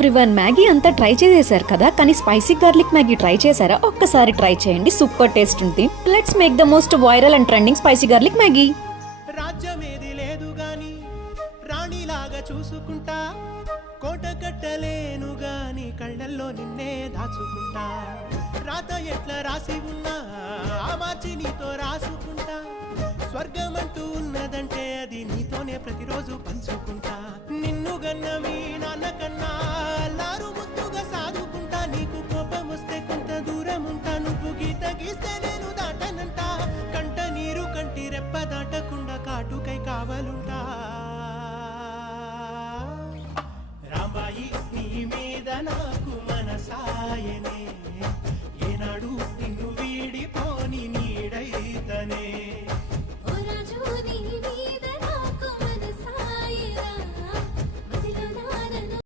Everyone, Maggi అంతా try చేసేసారు కదా, కానీ స్పైసీ గార్లిక్ మ్యాగీ ట్రై చేశారా? ఒక్కసారి ట్రై చేయండి, సూపర్ టేస్ట్ ఉంది. Let's make the most viral and trending spicy garlic Maggi. రాజ్యమేది లేదు గాని రాణిలాగా చూసుకుంటా, కోట కట్టలేను గాని కళ్ళల్లో నిన్నే దాచుకుంటా. రాత ఎట్లా రాసి ఉన్నా ఆ మార్చి నీతో రాసుకుంటా. స్వర్గమంటూ ఉన్నదంటే అది నీతోనే ప్రతిరోజు పంచుకుంటా. నిన్ను గన్న మీ నాన్న కన్నా అల్లారు ముద్దుగా సాదుకుంటా. నీకు కోపం వస్తే కొంత దూరం ఉంటా, నువ్వు గీత గీస్తే నేను దాటనంటా. కంట నీరు కంటి రెప్ప దాటకుండా కాటుకై కావలుంటా. రాంబాయి నీ మీద నాకు మనసాయనే.